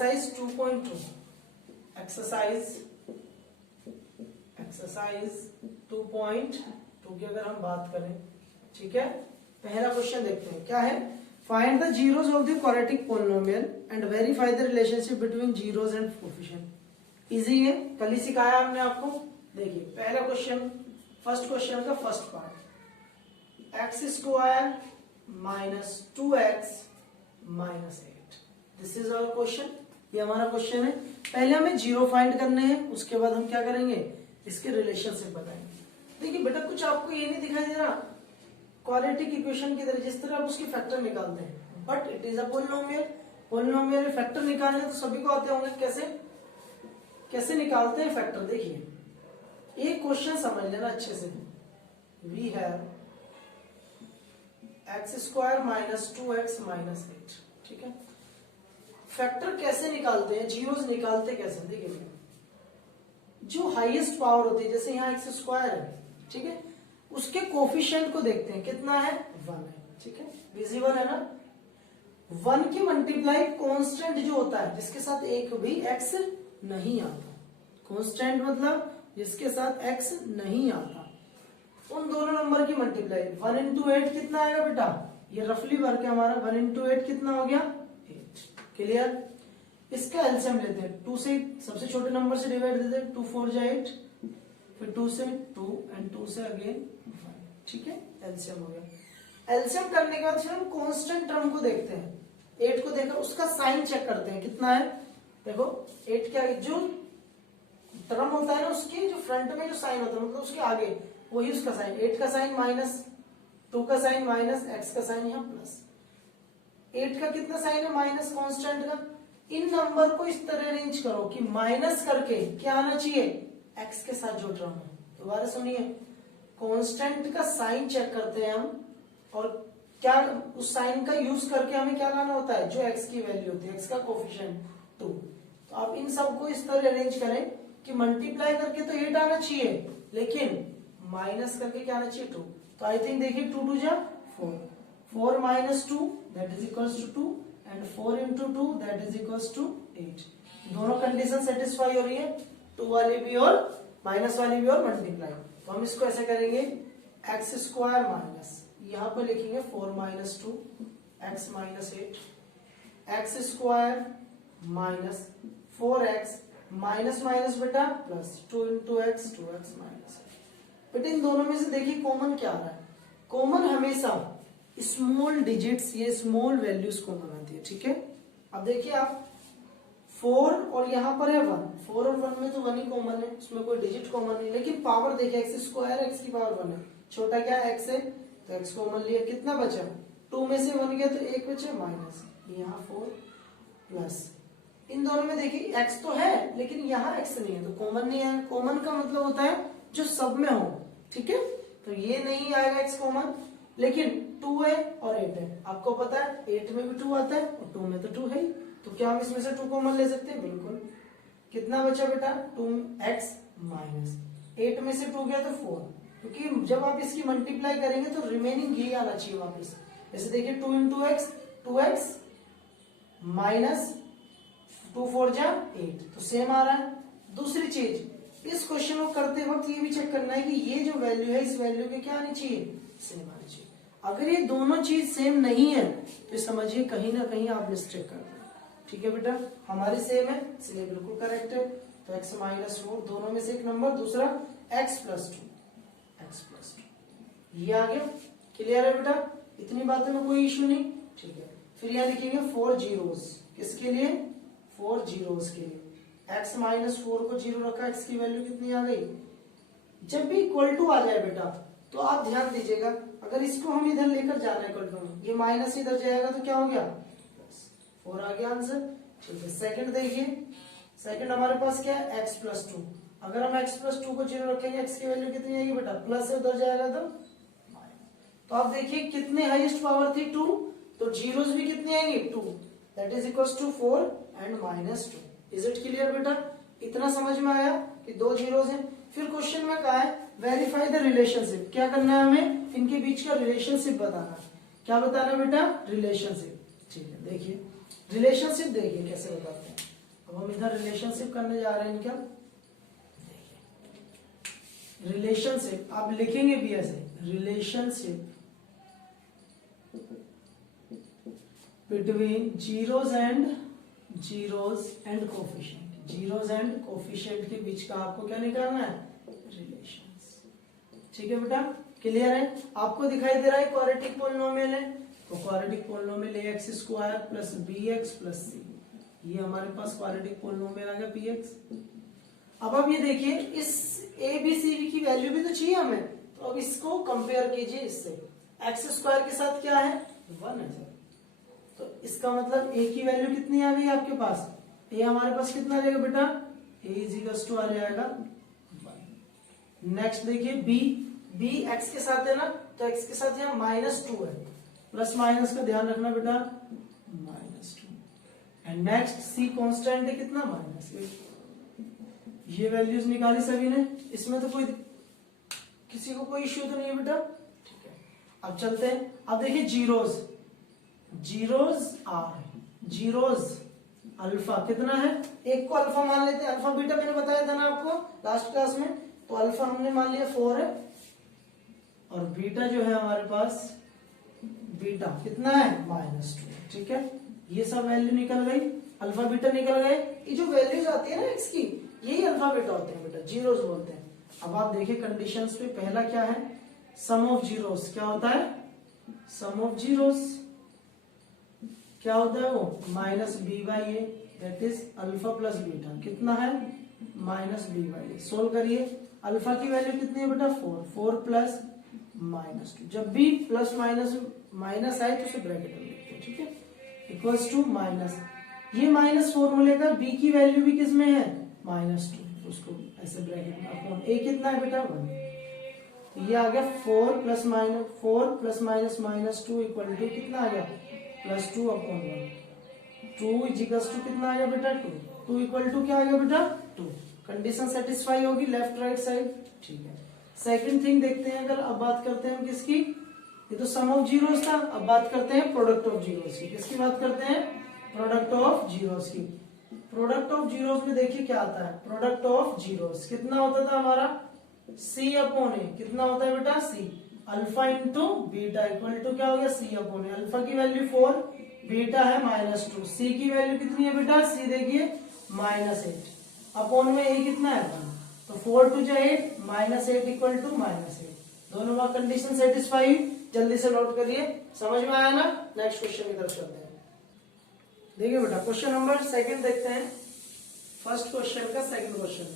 Exercise 2.2 exercise 2.2 की अगर हम बात करें, ठीक है, पहला क्वेश्चन देखते हैं क्या है। Find the zeros of the quadratic polynomial and verify the relationship between zeros and coefficient. Easy है, कल ही सिखाया हमने आपको। देखिए पहला क्वेश्चन, फर्स्ट क्वेश्चन का first part, X square minus 2x minus 8, this is our question. ये हमारा क्वेश्चन है। पहले हमें जीरो फाइंड करने हैं, उसके बाद हम क्या करेंगे, इसके रिलेशनशिप बताएंगे। देखिए बेटा कुछ आपको ये नहीं दिखाई दे रहा क्वाड्रेटिक इक्वेशन की तरह, जिस तरह आप उसके फैक्टर निकालते हैं, but it is a polynomial. Polynomial में फैक्टर निकालने तो सभी को आते होंगे, कैसे निकालते हैं फैक्टर। देखिए एक क्वेश्चन समझ लेना अच्छे से, we have X square minus 2x minus 8, ठीक है। फैक्टर कैसे निकालते हैं, जीरोस निकालते कैसे, देखिए जो हाईएस्ट पावर होती है, जैसे यहाँ एक्स स्क्वायर है, ठीक है, उसके कोफिशिएंट को देखते हैं, कितना है, 1 है, ठीक है, विजिबल है ना। 1 की मल्टीप्लाई कांस्टेंट जो होता है, जिसके साथ एक भी एक्स नहीं आता, कांस्टेंट मतलब जिसके साथ एक्स नहीं आता, उन दोनों नंबर की मल्टीप्लाई 1 इंटू 8 कितना आएगा बेटा, ये रफली वर्क है हमारा, 1 इंटू 8 कितना हो गया, 8। क्लियर। इसका एलसीएम लेते हैं, 2 से सबसे छोटे नंबर से डिवाइड देते हैं, 2 4 जा 8, फिर 2 से 2 एंड 2 से अगेन 5, ठीक है, एलसीएम हो गया। एलसीएम करने के बाद फिर हम कांस्टेंट टर्म को देखते हैं, 8 को देखकर उसका साइन चेक करते हैं कितना है। देखो 8 क्या, जो टर्म होता है ना उसके जो फ्रंट में जो साइन होता है, मतलब उसके आगे वही उसका साइन, 8 का साइन माइनस, 2 का साइन माइनस, x का साइन यहाँ प्लस, 8 का कितना साइन है, माइनस कांस्टेंट का। इन नंबर को इस तरह अरेंज करो कि माइनस करके क्या आना चाहिए, x के साथ जो टर्म है। दोबारा सुनिए, कांस्टेंट का साइन चेक करते हैं हम, और क्या उस साइन का यूज करके हमें क्या लाना होता है, जो x की वैल्यू होती है, x का कोफिशिएंट 2। तो आप इन सबको इस तरह अरेंज करें कि मल्टीप्लाई करके तो 8 आना चाहिए, लेकिन माइनस करके क्या आना चाहिए, 2। तो आई थिंक देखिए 2 2 जा 4, 4 minus 2 that is equals to 2 and 4 into 2 that is equals to 8। दोनों कंडीशन सेटिस्फाई हो रही है, 2 वाली भी और माइनस वाली भी और मल्टीप्लाई। तो हम इसको ऐसे करेंगे, एक्स स्क्वायर माइनस, यहां पर लिखेंगे 4 minus 2 X minus 8, X square minus 4x minus minus बेटा plus 2 into X 2x minus. बेटा इन दोनों में से देखिए कॉमन क्या आ रहा है, कॉमन हमेशा स्मॉल डिजिट्स, ये स्मॉल वैल्यूज कॉमन आती है, ठीक है। अब देखिए आप 4 और यहाँ पर है 1, 4 और 1 में तो 1 ही कॉमन है, उसमें कोई डिजिट कॉमन नहीं, लेकिन पावर देखिए एक्स स्क्वायर एक्स की पावर 1 है, छोटा क्या एक्स है, तो एक्स कॉमन लिया, कितना बचा, 2 में से 1 गया तो 1 बचा माइनस, यहाँ 4 प्लस, इन दोनों में देखिए x तो है लेकिन यहाँ x नहीं है, तो कॉमन नहीं है। कॉमन का मतलब होता है जो सब में हो, ठीक है, तो ये नहीं आएगा x कॉमन, लेकिन 2 है और 8 है, आपको पता है 8 में भी 2 आता है और 2 में तो 2 है ही, तो क्या हम इसमें से 2 कॉमन ले सकते हैं, बिल्कुल। कितना बचा बेटा, 2x माइनस 8 में से 2 गया तो 4, क्योंकि जब आप इसकी मल्टीप्लाई करेंगे तो रिमेनिंग ये आना चाहिए वापस। जैसे देखिए 2 इंटू एक्स 2x माइनस 2 4 जा 8, तो सेम आ रहा है। दूसरी चीज, इस क्वेश्चन को करते वक्त ये भी चेक करना है कि ये जो वैल्यू है इस वैल्यू के क्या आनी चाहिए, सेम आनी चाहिए। अगर ये दोनों चीज सेम नहीं है तो समझिए कहीं ना कहीं आप मिस्टेक कर रहे हैं, ठीक है बेटा। हमारी सेम है इसलिए बिल्कुल करेक्ट है, तो x माइनस 4, दोनों में से एक नंबर, दूसरा x प्लस 2, ये आ गया। क्लियर है बेटा, इतनी बातों में कोई इश्यू नहीं, ठीक है। फिर यहाँ लिखेंगे 4 जीरोस, किसके लिए, 4 जीरोस के लिए। x माइनस 4 को 0 रखा, x की वैल्यू कितनी आ गई। जब भी इक्वल टू आ जाए बेटा तो आप ध्यान दीजिएगा, अगर इसको हम इधर लेकर जाना है इक्वल टू में, ये माइनस इधर जाएगा तो क्या हो गया, प्लस 4 आ गया आंसर, ठीक है। सेकंड देखिए, सेकंड हमारे पास क्या है, x प्लस 2, अगर हम x प्लस 2 को 0 रखेंगे, x की वैल्यू कितनी आएगी बेटा, प्लस से उधर जाएगा तो माइनस। तो आप देखिए कितने हाईएस्ट पावर थी 2, तो जीरोस भी कितनी आएंगी 2, that is equals to 4 and minus 2। Is it clear बेटा, इतना समझ में आया कि 2 जीरोस हैं। फिर क्वेश्चन में कहा है वेरीफाई द रिलेशनशिप, क्या करना है हमें, इनके बीच का रिलेशनशिप बताना है। क्या बताना है बेटा, रिलेशनशिप, ठीक है। देखिए रिलेशनशिप देखिए कैसे बताते हैं। अब हम इधर रिलेशनशिप करने जा रहे हैं क्या, रिलेशनशिप आप लिखेंगे भी ऐसे, relationship between zeros and coefficient, zeros and coefficient के बीच का आपको क्या निकालना है, रिलेशंस। ठीक है बेटा, क्लियर है। आपको दिखाई दे रहा है क्वाड्रेटिक पोलिनोमियल है, तो quadratic polynomial X square plus B X plus C, ये हमारे पास क्वाड्रेटिक पोलिनोमियल आ गया पी एक्स। अब आप ये देखिए, इस ए बी सी की वैल्यू भी तो चाहिए हमें, तो अब इसको कंपेयर कीजिए इससे, एक्स स्क्वायर के साथ क्या है 1 है, तो इसका मतलब ए की वैल्यू कितनी आ गई आपके पास, ए हमारे पास कितना आ जाएगा बेटा, ए इज इक्वल टू आ जाएगा 1। नेक्स्ट देखिए बी, बी एक्स के साथ है ना, तो एक्स के साथ यहाँ -2 है, प्लस माइनस का ध्यान रखना बेटा, -2। एंड नेक्स्ट सी कांस्टेंट है कितना, -8। ये वैल्यूज निकाली सभी ने, इसमें तो कोई किसी को कोई इश्यू तो नहीं है बेटा, ठीक है। अब चलते हैं, अब देखिए zeros, zeros are, zeros alpha कितना है, एक को अल्फा मान लेते हैं, अल्फा बीटा मैंने बताया था ना आपको लास्ट क्लास में, तो अल्फा हमने मान लिया 4 है, और बीटा जो है हमारे पास, बीटा कितना है -2। ठीक है, ये सब वैल्यू निकल गई, अल्फा बीटा निकल गए। ये जो वैल्यूज आती है ना एक्स की, यही अल्फा बीटा होते हैं बेटा, जीरोज बोलते हैं। अब आप देखिए कंडीशंस पे, पहला क्या है, सम ऑफ जीरोस, क्या होता है सम ऑफ जीरोस, क्या होता है वो -b/a, that is alpha plus beta, कितना है -b/a। सोल्व करिए, अल्फा की वैल्यू कितनी है बेटा 4, 4 प्लस -2, जब भी प्लस माइनस आए तो उसे ब्रैकेट में लिखते हैं, ठीक है, इक्वल्स टू माइनस, ये माइनस फॉर्मूले का बी की वैल्यू भी किस में है -2, तो उसको ऐसे ब्रैकेट में अपॉन ए कितना है बेटा 1, ये आ गया 4 प्लस माइनस -2 इक्वल टू कितना आ गया +2 अपॉन 1, 2 इज इक्वल्स टू कितना आ गया बेटा 2, 2 इक्वल टू क्या आ गया बेटा 2। कंडीशन सेटिस्फाई होगी लेफ्ट राइट साइड, ठीक है। सेकंड थिंग देखते हैं, अगर अब बात करते हैं किसकी, ये तो सम ऑफ जीरोस था, अब बात करते हैं प्रोडक्ट ऑफ जीरोस की। किसकी बात करते हैं, प्रोडक्ट ऑफ जीरोस की। प्रोडक्ट ऑफ जीरोस में देखिए क्या आता है, प्रोडक्ट ऑफ जीरोस कितना होता था हमारा, सी अपॉन ए, कितना होता है बेटा C, alpha into beta equal to क्या हो गया सी अपॉन ए, अल्फा की वैल्यू 4, बीटा है -2, सी की वैल्यू कितनी है बेटा, सी देखिए -8, अपॉन में ए कितना है 1, तो 4 2 8, -8 इक्वल टू -8, दोनों का कंडीशन सेटिस्फाई। जल्दी से नोट करिए, समझ में आया ना। नेक्स्ट क्वेश्चन की तरफ चलते हैं। देखिए बेटा क्वेश्चन नंबर सेकंड देखते हैं, फर्स्ट क्वेश्चन का सेकंड क्वेश्चन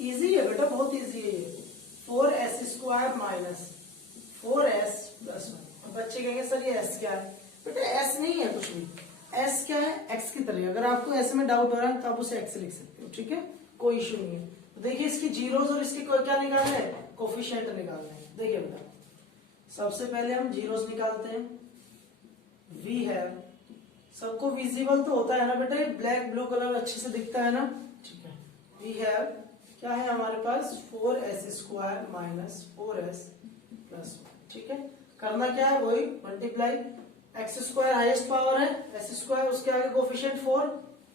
इजी है बेटा, बहुत इजी है ये, 4s² माइनस 4s प्लस 1। बच्चे कहेंगे सर ये s क्या है, बेटा s नहीं है कुछ भी, s क्या है x की तरह, अगर आपको ऐसे में डाउट हो रहा है तो आप उसे x लिख सकते हो, ठीक है, कोई इश्यू नहीं है। तो देखिए इसकी जीरोस और इसकी क्या निकालना है, कोफिशिएंट निकालना है। देखिए बेटा सबसे पहले हम जीरोस निकालते हैं, वी हैव, सबको विजिबल तो होता है ना बेटा, ये ब्लैक ब्लू कलर अच्छे से दिखता है ना, ठीक है। वी हैव क्या है हमारे पास 4s² माइनस 4s प्लस 1, ठीक है। करना क्या है, वही मल्टीप्लाई, x² हाईएस्ट पावर है, s² उसके आगे कोफिशिएंट 4,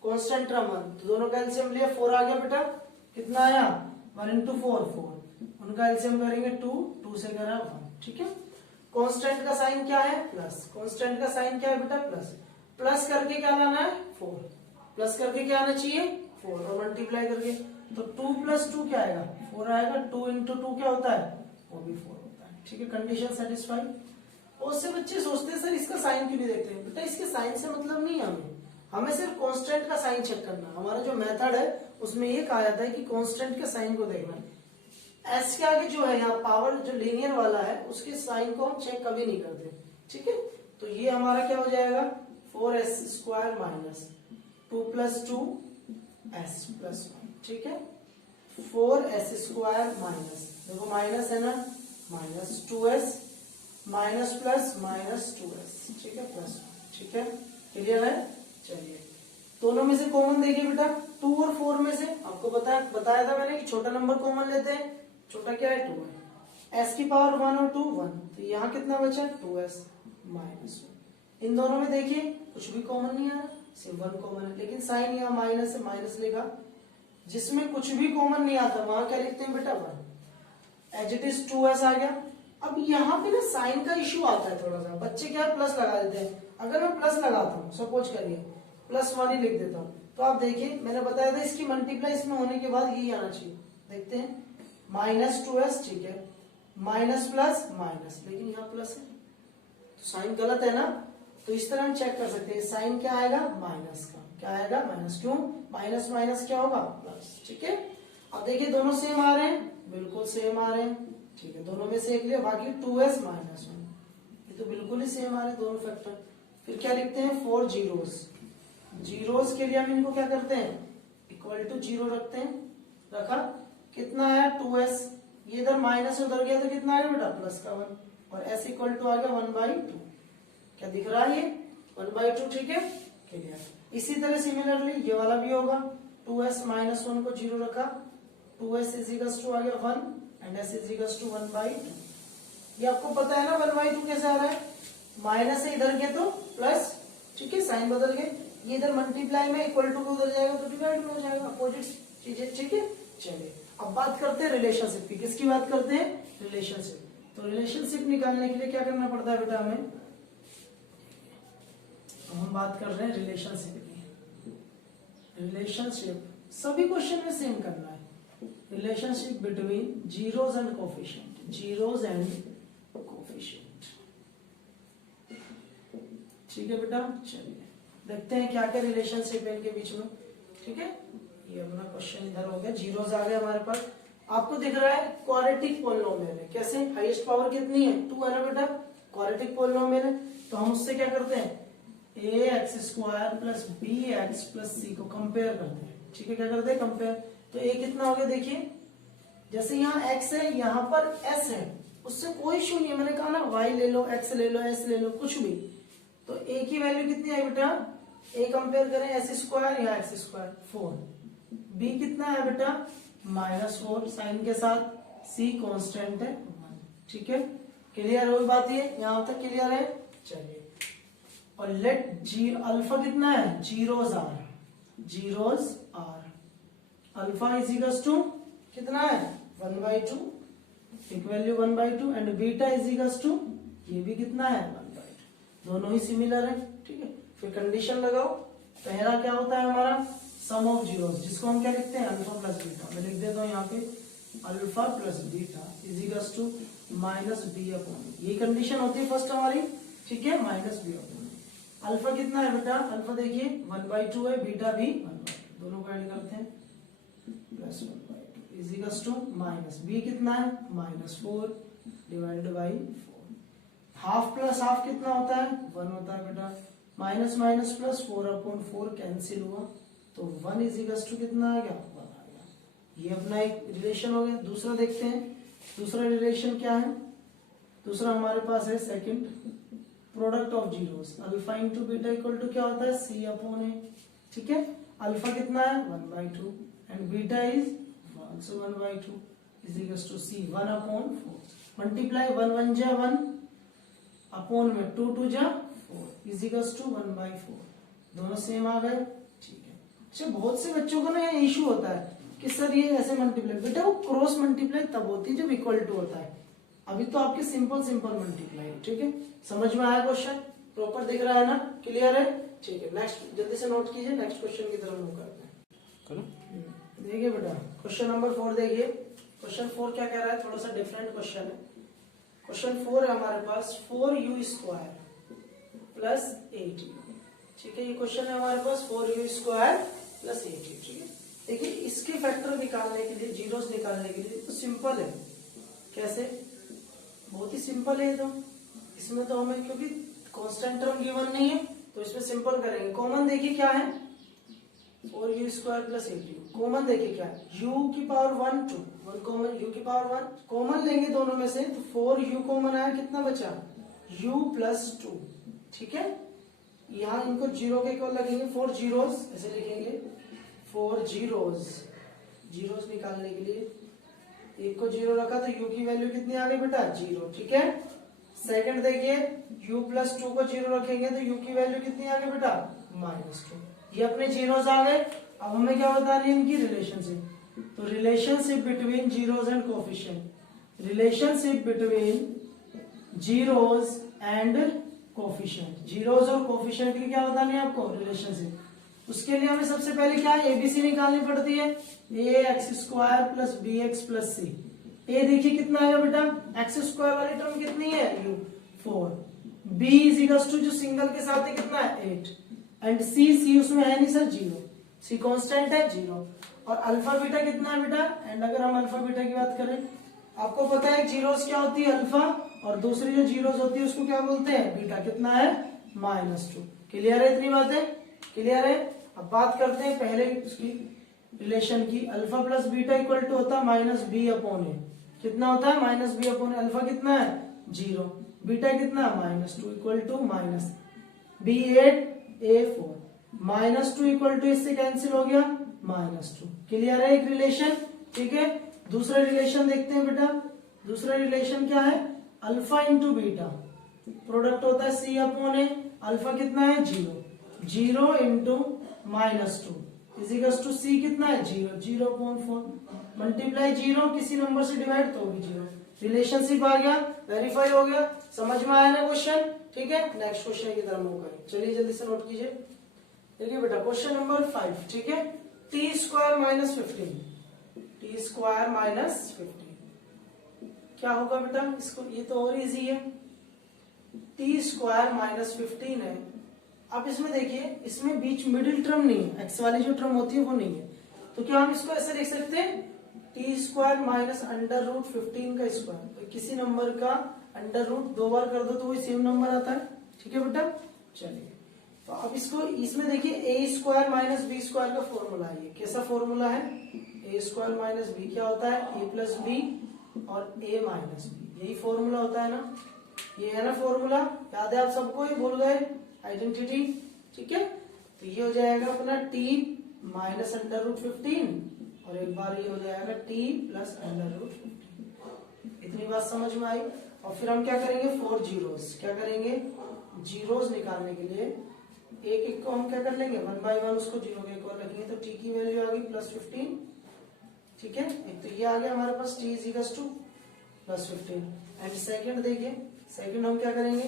कांस्टेंट टर्म 1, तो दोनों का एलसीएम लिया 4 आ गया बेटा, कितना आया 1 into 4 4, उनका एलसीएम करेंगे 2, 2 से करा 1, ठीक है। कांस्टेंट का साइन क्या है प्लस, कांस्टेंट का साइन क्या है बेटा प्लस, प्लस करके क्या लाना है 4, प्लस करके क्या आना चाहिए 4, और मल्टीप्लाई करके, तो 2 + 2 क्या आएगा 4 आएगा, 2 into 2 क्या होता है वो भी 4 होता है, ठीक है। Condition satisfy. और उससे बच्चे सोचते हैं सर इसका साइन क्यों नहीं देखते हैं, बेटा इसके साइन से मतलब नहीं है हमें सिर्फ कांस्टेंट का साइन चेक करना। हमारा जो मेथड है उसमें ये कहा जाता है कि कांस्टेंट के साइन को देखना, एस के आगे जो है यहाँ पावर जो लीनियर वाला है उसके साइन को हम चेक कभी नहीं करते, ठीक है। तो ये हमारा क्या हो जाएगा 4s² माइनस 2 + 2s प्लस 1, ठीक है। 4s² माइनस, देखो माइनस है ना, minus 2s minus plus -2s, ठीक है, प्लस 1, ठीक है, क्लियर है। चलिए दोनों में से कॉमन देखिए बेटा, 2 और 4 में से आपको बताया था मैंने कि छोटा नंबर कॉमन लेते हैं, छोटा क्या है 2 है, s की पावर 1 और 2 1, तो यहाँ कितना बचा 2s माइनस 1। इन दोनों में देखिए कुछ भी कॉमन नहीं आ रहा, सिर्फ 1 कॉमन है, लेकिन साइन यहाँ माइनस है, माइनस लिखा। जिसमें कुछ भी कॉमन नहीं आता वहां क्या लिखते हैं बेटा 1। एज इट इज 2s आ गया। अब यहाँ पे ना साइन का इश्यू आता है थोड़ा सा, बच्चे क्या प्लस लगा देते हैं। अगर मैं प्लस लगाता हूँ, सपोज करिए +1 ही लिख देता हूँ, तो आप देखिए मैंने बताया था इसकी मल्टीप्लाई इसमें होने के बाद यही आना चाहिए। देखते हैं -2s, ठीक है, माइनस प्लस माइनस, लेकिन यहाँ प्लस है तो साइन गलत है ना। तो इस तरह हम चेक कर सकते हैं, साइन क्या आएगा माइनस का, क्या आएगा माइनस। क्यों? माइनस माइनस क्या होगा प्लस, ठीक है। अब देखिए दोनों सेम आ रहे हैं, बिल्कुल सेम आ रहे हैं, ठीक है, दोनों में से एक लिया, बाकी 2s -1, ये तो बिल्कुल ही सेम आ रहे हैं दोनों फैक्टर। फिर क्या लिखते हैं 4 जीरोस। जीरोस के लिए हम इनको क्या करते हैं, इक्वल टू 0 रखते हैं। रखा, कितना आया 2s, ये इधर माइनस उधर गया तो कितना आएगा बेटा प्लस का 1, और s इक्वल टू आ गया 1/2। क्या दिख रहा है ये 1/2, ठीक है, क्लियर। इसी तरह सिमिलरली ये वाला भी होगा, 2s -1 को 0 रखा, 2s आ गया 1 एंड s 1/2। ये आपको पता है ना 1/2 कैसे आ रहा है, माइनस से इधर गए तो प्लस, ठीक है, साइन बदल गए, ये इधर मल्टीप्लाई में इक्वल टू उधर जाएगा तो डिवाइड में हो जाएगा, अपोजिट चीजें, ठीक है। चलिए अब बात करते हैं रिलेशनशिप की। किसकी बात करते हैं, रिलेशनशिप। तो रिलेशनशिप निकालने के लिए क्या करना पड़ता है बेटा हमें, तो हम बात कर रहे हैं रिलेशनशिप की। रिलेशनशिप सभी क्वेश्चन में सेम करना है, relationship between zeros and coefficient, zeros and coefficient, ठीक है बेटा। चलिए देखते हैं क्या क्या रिलेशनशिप है इनके बीच में, ठीक है। ये अपना क्वेश्चन इधर हो गया, जीरोस आ गए हमारे पास। आपको दिख रहा है क्वाड्रेटिक पोलिनोमियल है, कैसे, हाईएस्ट पावर कितनी है 2 है ना बेटा, क्वाड्रेटिक पोलिनोमियल है, तो हम उससे क्या करते हैं ax² + bx + c को कंपेयर करते हैं, ठीक है। क्या करते हैं कंपेयर, तो a कितना हो गया देखिए, जैसे यहाँ x है यहाँ पर s है, उससे कोई इश्यू नहीं है, मैंने कहा ना y ले लो, x ले लो, s ले लो, कुछ भी, तो a की वैल्यू कितनी है बेटा, a कंपेयर करें s² या x², 4, b कितना है बेटा -4 साइन के साथ, c कांस्टेंट है 1, ठीक है, क्लियर हो बात, ये यहां तक क्लियर है। चलिए और लेट जी अल्फा कितना है, जीरोस आर, अल्फा = कितना है 1/2, एक वैल्यू 1/2 एंड बीटा = ये भी कितना है 1/2, दोनों ही सिमिलर है, ठीक है। फिर कंडीशन लगाओ, पहला क्या होता है हमारा सम ऑफ जीरोस, जिसको हम क्या लिखते हैं अल्फा प्लस बीटा, मैं लिख देता हूँ यहाँ पे अल्फा प्लस बीटा = -b/, ये कंडीशन होती है फर्स्ट हमारी, ठीक है, -b/। अल्फा कितना है बेटा, अल्फा देखिए 1/2 है, बीटा भी 1/2, दोनों को ऐड करते हैं +1/2 - b कितना है -4/4, हाफ प्लस हाफ कितना होता है 1 होता है बेटा, माइनस माइनस प्लस 4/4 कैंसिल हुआ, तो 1 कितना आ गया 1 आ गया। ये अपना एक रिलेशन हो गया। दूसरा देखते हैं, दूसरा रिलेशन क्या है, दूसरा हमारे पास है second, product of zeros, alpha * beta = क्या होता है c/a, ठीक है। अल्फा कितना है 1/2 and beta is also 1/2 c 1/4, multiply 1 1 जा 1 अपॉन में 2 2 जा 4 1/4, दोनों सेम आ गए, ठीक है। अच्छा बहुत से बच्चों को ना ये इशू होता है कि सर ये ऐसे मल्टीप्लाई, बेटा वो क्रॉस मल्टीप्लाई तब होती है जब इक्वल टू होता है, अभी तो आपके सिंपल मल्टीप्लाई है, ठीक है। समझ में आया क्वेश्चन, प्रॉपर दिख रहा है ना, क्लियर है, ठीक है। नेक्स्ट जल्दी से नोट कीजिए, नेक्स्ट क्वेश्चन की तरफ मूव करते हैं। देखिए बेटा क्वेश्चन नंबर 4 देखिए, क्वेश्चन 4 क्या कह रहा है, थोड़ा सा डिफरेंट क्वेश्चन है। क्वेश्चन 4 है हमारे पास 4u² + 8u, ठीक है। ये क्वेश्चन है हमारे पास 4u² + 8u, ठीक है। देखिए इसके फैक्टर निकालने के लिए, जीरोस निकालने के लिए तो सिंपल है, कैसे, बहुत ही सिंपल है। तो इसमें तो हमें क्योंकि कांस्टेंट टर्म गिवन नहीं है तो इसमें सिंपल करेंगे। कॉमन देखिए क्या है 4u² + 8u, कॉमन देखिए क्या है u⁴1 2, 1 कॉमन, u⁴1 कॉमन लेंगे दोनों में से, तो 4u कॉमन आया, कितना बचा u + 2, ठीक है। यहाँ इनको जीरो के इक्वल लगेंगे, 4 जीरोस ऐसे लिखेंगे, 4 जीरोस निकालने के लिए एक को 0 रखा तो u की वैल्यू कितनी आ गई बेटा 0, ठीक है। सेकंड देखिए u प्लस 2 को 0 रखेंगे तो u की वैल्यू कितनी आ गई बेटा -2। ये अपने जीरोस आ गए। अब हमें क्या बतानी है इनकी रिलेशनशिप। तो relationship between zeros and coefficient, relationship between zeros and coefficient, zeros और कोफिशिएंट की क्या बतानी है आपको रिलेशनशिप। उसके लिए हमें सबसे पहले क्या एबीसी निकालनी पड़ती है, A X square plus B X plus C. A देखिए कितना आएगा बेटा एक्स स्क्वायर वाली टर्म कितनी है यू 4, बी इज इक्वल टू जो सिंगल के साथ है कितना है 8 एंड सी उसमें है नहीं सर 0, सी कांस्टेंट है 0 और अल्फा बीटा कितना है बेटा। एंड अगर हम अल्फा बीटा की बात करें आपको पता है जीरोस क्या होती है अल्फा और दूसरी जो जीरोस होती है उसको क्या बोलते हैं बीटा। कितना है -2। क्लियर है इतनी बातें क्लियर है। अब बात करते हैं पहले उसकी रिलेशन की। Alpha plus beta equal to होता है -b अपॉन ए। कितना होता है -b अपॉन ए। अल्फा कितना है 0, बीटा कितना -2 equal to -b8 a4 -2 equal to इससे कैंसिल हो गया -2। क्लियर है एक रिलेशन। ठीक है दूसरा रिलेशन देखते हैं बेटा। दूसरा रिलेशन क्या है अल्फा इंटू बीटा, प्रोडक्ट होता है c अपॉन ए। अल्फा कितना है 0 इंटू -2 इजिकल्स टू सी कितना है 0 अपॉन 4 मल्टीप्लाई 0 किसी नंबर से डिवाइड तो भी 0। रिलेशनशिप आ गया, वेरीफाई हो गया। समझ में आया ना क्वेश्चन। ठीक है नेक्स्ट क्वेश्चन की तरफ मूव करें। चलिए जल्दी से नोट कीजिए। देखिए बेटा क्वेश्चन नंबर 5। ठीक है T square minus 15, T square minus 15 क्या होगा बेटा इसको, ये तो और इजी है। टी स्क्वायर माइनस 15 है। अब इसमें देखिए इसमें बीच मिडिल टर्म नहीं है, एक्स वाली जो टर्म होती है वो नहीं है। तो क्या हम इसको ऐसे लिख सकते हैं T square minus under root 15 का स्क्वायर। तो किसी नंबर का अंडर रूट 2 बार कर दो तो वही सेम नंबर आता है। ठीक है बेटा चलिए तो अब इसको इसमें देखिए ए स्क्वायर माइनस बी स्क्वायर का फॉर्मूला है। ये कैसा फॉर्मूला है ए स्क्वायर माइनस बी क्या होता है ए प्लस बी और ए माइनस बी, यही फॉर्मूला होता है ना। ये है ना फॉर्मूला, याद है आप सबको, ये भूल गए आइडेंटिटी। ठीक है तो ये हो जाएगा अपना टी माइनस अंडर रूट 15 और एक बार ये हो जाएगा टी प्लस अंडर रूट 15। इतनी बात समझ में आई। और फिर हम क्या करेंगे 4 जीरोस, क्या करेंगे जीरोस निकालने के लिए एक एक को हम क्या कर लेंगे 1 बाय 1 उसको 0 के एक और रखेंगे तो टी की वैल्यू आ गई +15। ठीक है एक तो ये आ गया हमारे पास T is equal to +15 and second देखिए सेकंड हम क्या करेंगे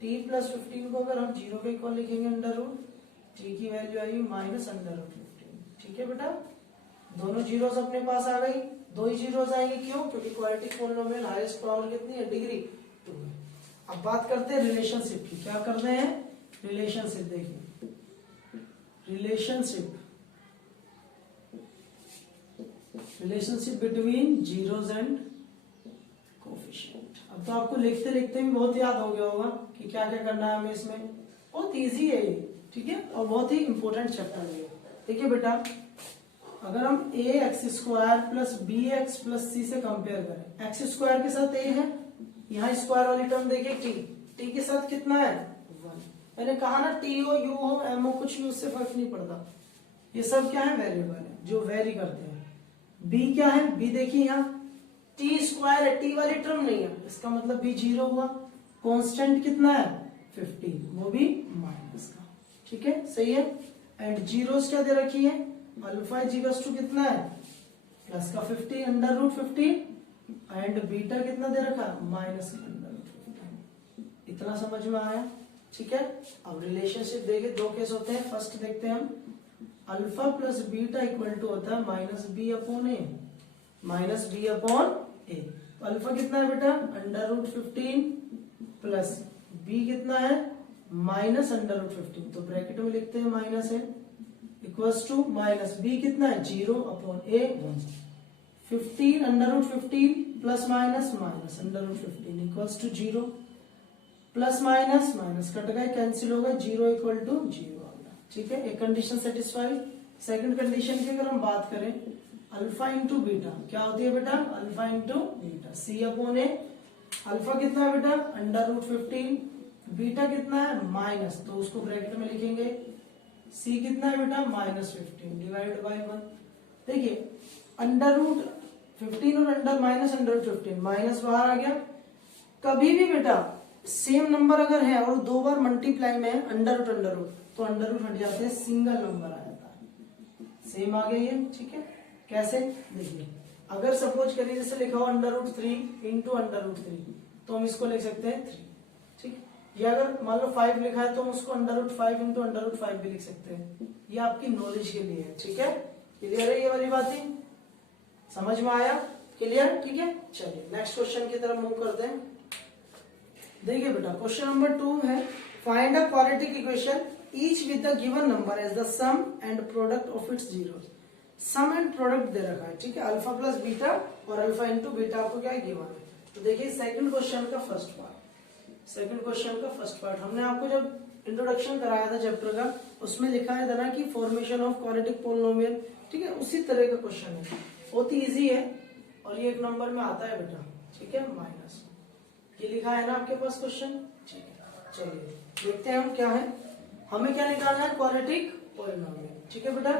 टी प्लस 15 को अगर हम 0 के इक्वल लिखेंगे अंडर रूट टी की वैल्यू आई माइनस अंडर रूट 15। ठीक है बेटा दोनों जीरोस अपने पास आ गई, 2 ही जीरोस आएंगे क्यों क्योंकि क्वाड्रेटिक पॉलिनोमियल हाईएस्ट पावर कितनी है डिग्री 2 है। अब बात करते हैं रिलेशनशिप की। क्या करते हैं रिलेशनशिप। देखिए relationship between zeros and coefficient. अब तो आपको लिखते लिखते भी बहुत याद हो गया होगा कि क्या क्या करना है हमें इसमें। बहुत इजी है ये। ठीक है और बहुत ही इंपॉर्टेंट चैप्टर है ये। देखिए बेटा अगर हम A X square plus B X plus C से कंपेयर करें, एक्स स्क्वायर के साथ ए है, यहाँ स्क्वायर वाली टर्म देखिए टी के साथ कितना है 1। मैंने कहा ना टी हो यू हो एम हो कुछ भी उससे फर्क नहीं पड़ता, ये सब क्या है वेरिएबल है जो वेरी करते हैं। बी क्या है बी देखिए यहाँ टी स्क्वायर है, टी वाली टर्म नहीं है, इसका मतलब बी 0 हुआ। कांस्टेंट कितना है 15 वो भी माइनस का। ठीक है सही है। एंड जीरोस क्या दे रखी है अल्फा इज इक्वल टू कितना है प्लस का 15 अंडर रूट 15 एंड बीटा कितना दे रखा माइनस का अंडर रूट 15। इतना समझ में आया। ठीक है अब रिलेशनशिप देखिए दो केस होते हैं। फर्स्ट देखते हैं हम alpha plus beta equal to होता है minus B upon A, minus B upon A. तो अल्फा कितना है बेटा अंडर रूट 15 प्लस बी कितना है माइनस अंडर रूट 15। तो ब्रैकेट में लिखते हैं माइनस है इक्वल्स टू माइनस बी कितना है 0 upon A 1। 15 under root 15 plus minus minus under root 15 equals to 0। Plus minus minus cut गए कैंसिल हो गए 0 इक्वल टू 0 आ गया। ठीक है एक कंडीशन सेटिस्फाइड। सेकंड कंडीशन की अगर हम बात करें अल्फा इंटू बीटा क्या होती है बेटा alpha into beta C upon A. Alpha कितना है बेटा अंडर रूट 15, बीटा कितना है माइनस, तो उसको ब्रैकेट में लिखेंगे सी कितना है बेटा -15 डिवाइड बाय 1। देखिए अंडर रूट 15 और under minus under root 15 minus बाहर आ गया। कभी भी बेटा सेम नंबर अगर है और 2 बार मल्टीप्लाई में है अंडर रूट तो अंडर रूट हट जाते हैं, सिंगल नंबर आ जाता है। सेम आ गई है, ठीक है। कैसे देखिए, अगर सपोज करिए जैसे लिखा हो √3 इंटू √3 तो हम इसको लिख सकते हैं 3, ठीक। या अगर मान लो 5 लिखा है तो हम उसको √5 इंटू √5 भी लिख सकते हैं। ये आपकी नॉलेज के लिए है, ठीक है। क्लियर है ये वाली बातें, समझ में आया? क्लियर, ठीक है। चलिए नेक्स्ट क्वेश्चन की तरफ मूव करते हैं। देखिए बेटा क्वेश्चन नंबर 2 है, find a quadratic equation each with the given number as the sum and product of its zeros. Sum and product दे रखा है, ठीक है, अल्फा प्लस बीटा और अल्फा इंटू बीटा आपको क्या गिवन है। तो देखिए सेकंड क्वेश्चन का फर्स्ट पार्ट हमने आपको जब इंट्रोडक्शन कराया था चैप्टर का, उसमें लिखा है था कि फॉर्मेशन ऑफ क्वाड्रेटिक पोलिनोमियल, ठीक है, उसी तरह का क्वेश्चन है, बहुत ही इजी है और ये 1 नंबर में आता है बेटा, ठीक है। माइनस ये लिखा है ना आपके पास क्वेश्चन, ठीक है। चलिए देखते हैं हम क्या है, हमें क्या निकालना है, क्वाड्रेटिक पोलिनोमियल, ठीक है बेटा।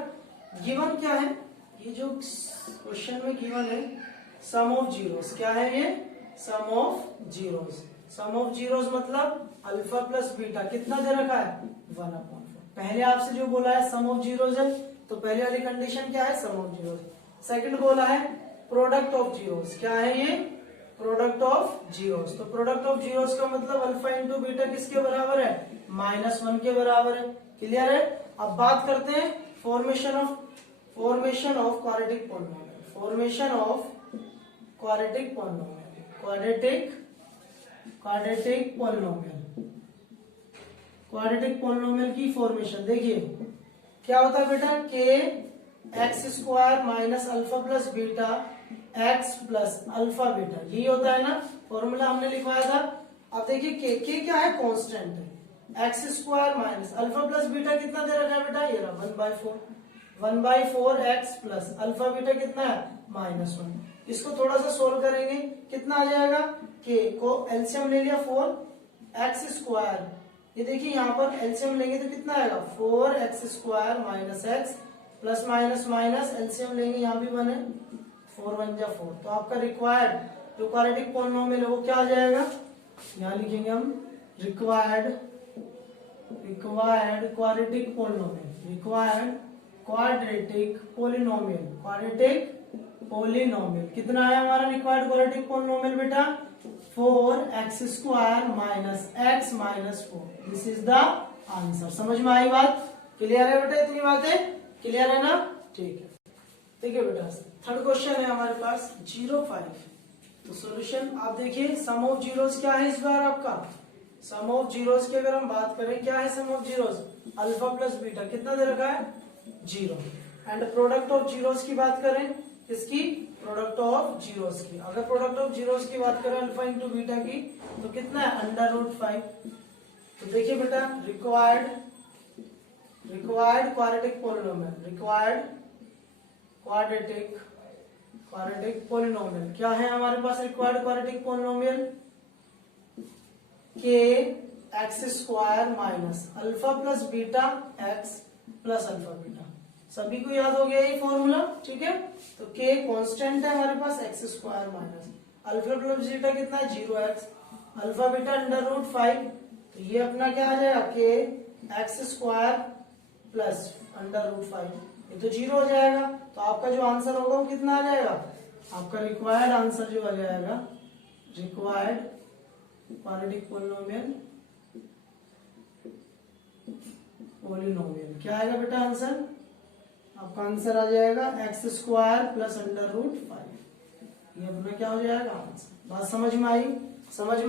गिवन क्या है, ये जो क्वेश्चन में गिवन है सम ऑफ जीरोस, क्या है ये, sum of zeros. Sum of zeros मतलब अल्फा प्लस बीटा कितना दे रखा है, 1/4। पहले आपसे जो बोला है सम ऑफ जीरोस है, तो पहले वाली कंडीशन क्या है, सम ऑफ जीरोस। सेकंड बोला है प्रोडक्ट ऑफ जीरोस, क्या है ये, प्रोडक्ट ऑफ जीरोस। तो प्रोडक्ट ऑफ जीरोस का मतलब अल्फा इंटू बीटा किसके बराबर है, -1 के बराबर है। क्लियर है। अब बात करते हैं formation of quadratic polynomial, formation of quadratic polynomial, quadratic polynomial की फॉर्मेशन देखिए क्या होता है बेटा, के x² minus alpha plus beta x plus alpha beta, यही होता है ना फॉर्मूला हमने लिखवाया था। अब देखिए के क्या है, कांस्टेंट है, x² minus alpha plus beta कितना दे रखा है बेटा, ये रहा 1/4 x प्लस अल्फा बीटा कितना है, -1। इसको थोड़ा सा सोल्व करेंगे, कितना आ जाएगा, के को एलसीएम ले लिया 4x², ये देखिए यहाँ पर एलसीएम लेंगे तो कितना आएगा, 4x² minus x plus minus minus LCM लेंगे, यहाँ भी 1 है, 4 1 जा 4। तो आपका रिक्वायर्ड जो क्वाड्रेटिक पोलिनोमियल है वो क्या आ जाएगा, यहाँ लिखेंगे हम रिक्वायर्ड क्वाड्रेटिक पोलिनोमियल, कितना है हमारा रिक्वायर्ड क्वाड्रेटिक पोलिनोमियल बेटा, 4x² minus x minus 4। This is the answer. समझ में आई बात, क्लियर है बेटा, इतनी बातें क्लियर है ना, ठीक है। ठीक है बेटा, थर्ड क्वेश्चन है हमारे पास 0.5। तो सॉल्यूशन आप देखिए, सम ऑफ जीरोस क्या है इस बार आपका, सम ऑफ जीरोस की अगर हम बात करें, क्या है sum of zeros, alpha plus beta कितना दे रखा है, 0। एंड प्रोडक्ट ऑफ जीरोस की बात करें, किसकी, प्रोडक्ट ऑफ जीरोस की। अगर प्रोडक्ट ऑफ जीरोस की बात करें अल्फा इंटू बीटा की, तो कितना है, √5। तो देखिए बेटा required quadratic polynomial, required quadratic polynomial क्या है हमारे पास, रिक्वायर्ड क्वाड्रेटिक पोलिनोमियल के x² minus alpha plus beta x plus alpha beta. सभी को याद हो गया ये फॉर्मूला, ठीक है। तो k कांस्टेंट है हमारे पास, x² minus alpha plus beta कितना है, 0x, अल्फा बीटा √5। तो ये अपना क्या आ जाएगा, k x² प्लस √5, ये तो 0 हो जाएगा। तो आपका जो आंसर होगा वो कितना आ जाएगा, आपका रिक्वायर्ड आंसर जो आ जाएगा, रिक्वायर्ड क्वाड्रेटिक पोलिनोमियल क्या आएगा बेटा आंसर, आपका आंसर आ जाएगा x² प्लस √5। ये अपना क्या हो जाएगा आंसर। बात समझ में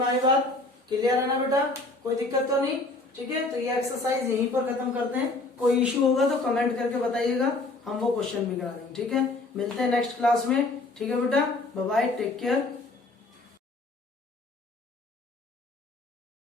आई बात, क्लियर है ना बेटा, कोई दिक्कत तो नहीं, ठीक है। तो ये एक्सरसाइज यहीं पर खत्म करते हैं, कोई इश्यू होगा तो कमेंट करके बताइएगा, हम वो क्वेश्चन भी करा देंगे, ठीक है। मिलते हैं नेक्स्ट क्लास में, ठीक है बेटा, बाय बाय, टेक केयर।